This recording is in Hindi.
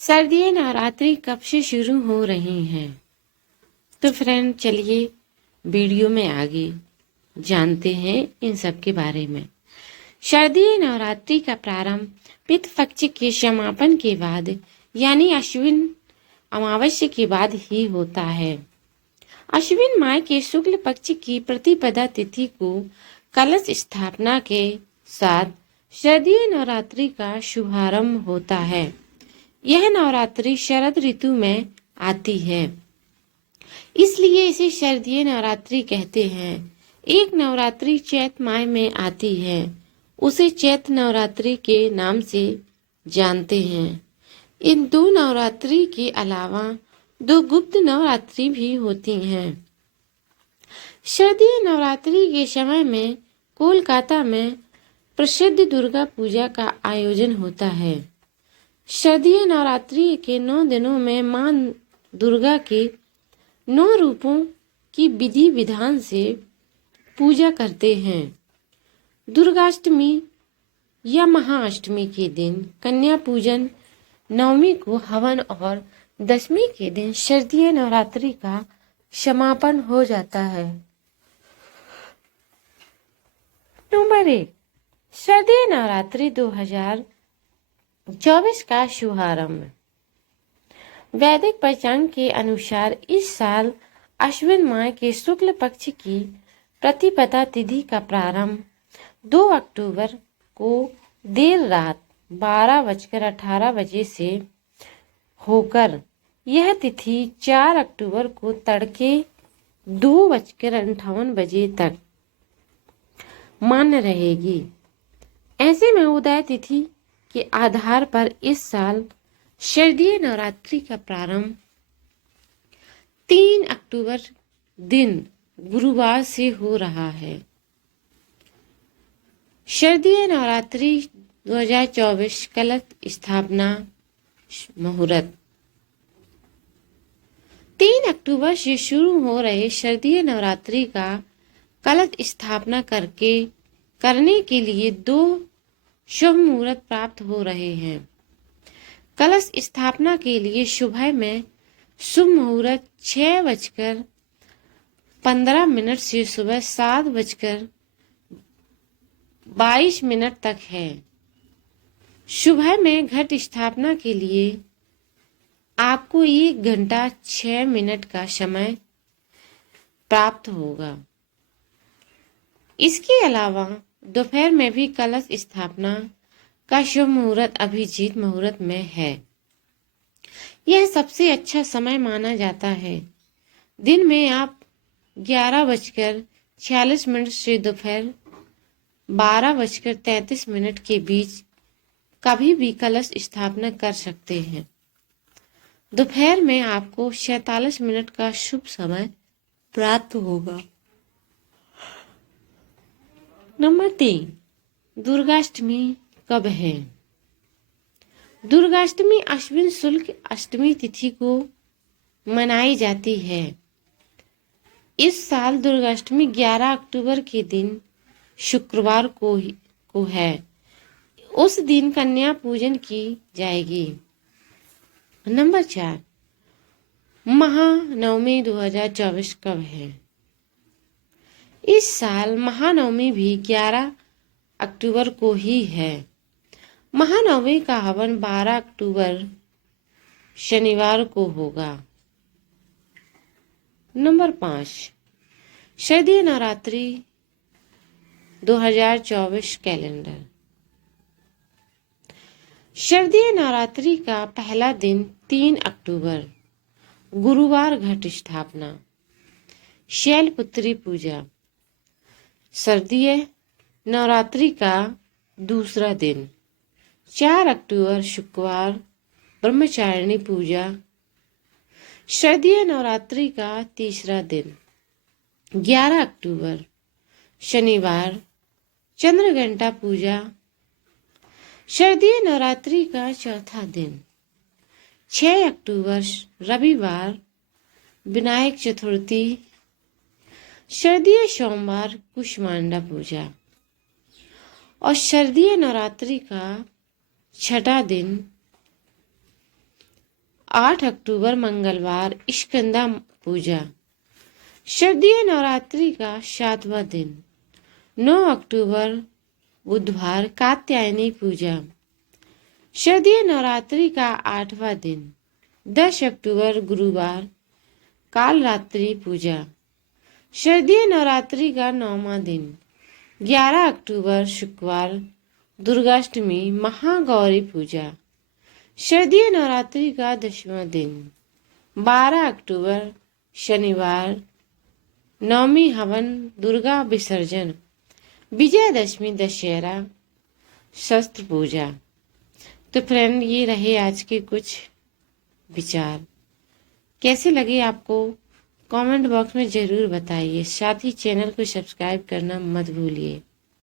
सर्दियाँ नवरात्रि कब से शुरू हो रही हैं? तो फ्रेंड चलिए वीडियो में आगे जानते हैं इन सब के बारे में। शारदीय नवरात्रि का प्रारंभ पितृ पक्ष के समापन के बाद यानी अश्विन अमावस्या के बाद ही होता है। अश्विन माह के शुक्ल पक्ष की प्रतिपदा तिथि को कलश स्थापना के साथ शारदीय नवरात्रि का शुभारंभ होता है। यह नवरात्रि शरद ऋतु में आती है, इसलिए इसे शारदीय नवरात्रि कहते हैं। एक नवरात्रि चैत माह में आती है, उसे चैत नवरात्रि के नाम से जानते हैं। इन दो नवरात्रि के अलावा दो गुप्त नवरात्रि भी होती हैं। शारदीय नवरात्रि के समय में कोलकाता में प्रसिद्ध दुर्गा पूजा का आयोजन होता है। शारदीय नवरात्रि के 9 दिनों में मां दुर्गा के 9 रूपों की विधि विधान से पूजा करते हैं। दुर्गाष्टमी या महाअष्टमी के दिन कन्या पूजन, नवमी को हवन और दशमी के दिन शारदीय नवरात्रि का समापन हो जाता है। नंबर 1, शारदीय नवरात्रि 2024 का शुभारंभ। वैदिक पंचांग के अनुसार इस साल अश्विन माह के शुक्ल पक्ष की प्रतिपदा तिथि का प्रारंभ 2 अक्टूबर को देर रात 12:18 से होकर यह तिथि 4 अक्टूबर को तड़के 2:58 तक मान्य रहेगी। ऐसे में उदय तिथि के आधार पर इस साल शारदीय नवरात्रि का प्रारंभ 3 अक्टूबर दिन गुरुवार से हो रहा है। शारदीय नवरात्रि 2024 कलश स्थापना मुहूर्त। 3 अक्टूबर से शुरू हो रहे शारदीय नवरात्रि का कलश स्थापना करने के लिए 2 शुभ मुहूर्त प्राप्त हो रहे हैं। कलश स्थापना के लिए सुबह में शुभ मुहूर्त 6:15 से सुबह 7:22 तक है। सुबह में घट स्थापना के लिए आपको 1 घंटा 6 मिनट का समय प्राप्त होगा। इसके अलावा दोपहर में भी कलश स्थापना का शुभ मुहूर्त अभिजीत मुहूर्त में है। यह सबसे अच्छा समय माना जाता है। दिन में आप 11:46 से दोपहर 12:33 के बीच कभी भी कलश स्थापना कर सकते हैं। दोपहर में आपको 47 मिनट का शुभ समय प्राप्त होगा। नंबर 3, दुर्गाष्टमी कब है? दुर्गाष्टमी अश्विन शुक्ल अष्टमी तिथि को मनाई जाती है। इस साल दुर्गाष्टमी 11 अक्टूबर के दिन शुक्रवार को है। उस दिन कन्या पूजन की जाएगी। नंबर 4, महानवमी 2024 कब है? इस साल महानवमी भी 11 अक्टूबर को ही है। महानवमी का हवन 12 अक्टूबर शनिवार को होगा। नंबर 5, शारदीय नवरात्रि 2024 कैलेंडर। शारदीय नवरात्रि का पहला दिन 3 अक्टूबर गुरुवार घट स्थापना, शैलपुत्री पूजा। शारदीय नवरात्रि का दूसरा दिन 4 अक्टूबर शुक्रवार ब्रह्मचारिणी पूजा। शारदीय नवरात्रि का तीसरा दिन 11 अक्टूबर शनिवार चंद्रघंटा पूजा। शारदीय नवरात्रि का चौथा दिन 6 अक्टूबर रविवार विनायक चतुर्थी। शारदीय सोमवार कुष्मांडा पूजा। और शारदीय नवरात्रि का छठा दिन 8 अक्टूबर मंगलवार स्कंदा पूजा। शारदीय नवरात्रि का 7वां दिन। 9 अक्टूबर बुधवार कात्यायनी पूजा। शारदीय नवरात्रि का 8वां दिन। 10 अक्टूबर गुरुवार कालरात्रि पूजा। शारदीय नवरात्रि का 9वां दिन। 11 अक्टूबर शुक्रवार दुर्गाष्टमी महागौरी पूजा। शारदीय नवरात्रि का 10वां दिन। 12 अक्टूबर शनिवार नवमी हवन दुर्गा विसर्जन। विजयदशमी दशहरा शस्त्र पूजा। तो फ्रेंड, ये रहे आज के कुछ विचार। कैसे लगे आपको कमेंट बॉक्स में जरूर बताइए। साथ ही चैनल को सब्सक्राइब करना मत भूलिए।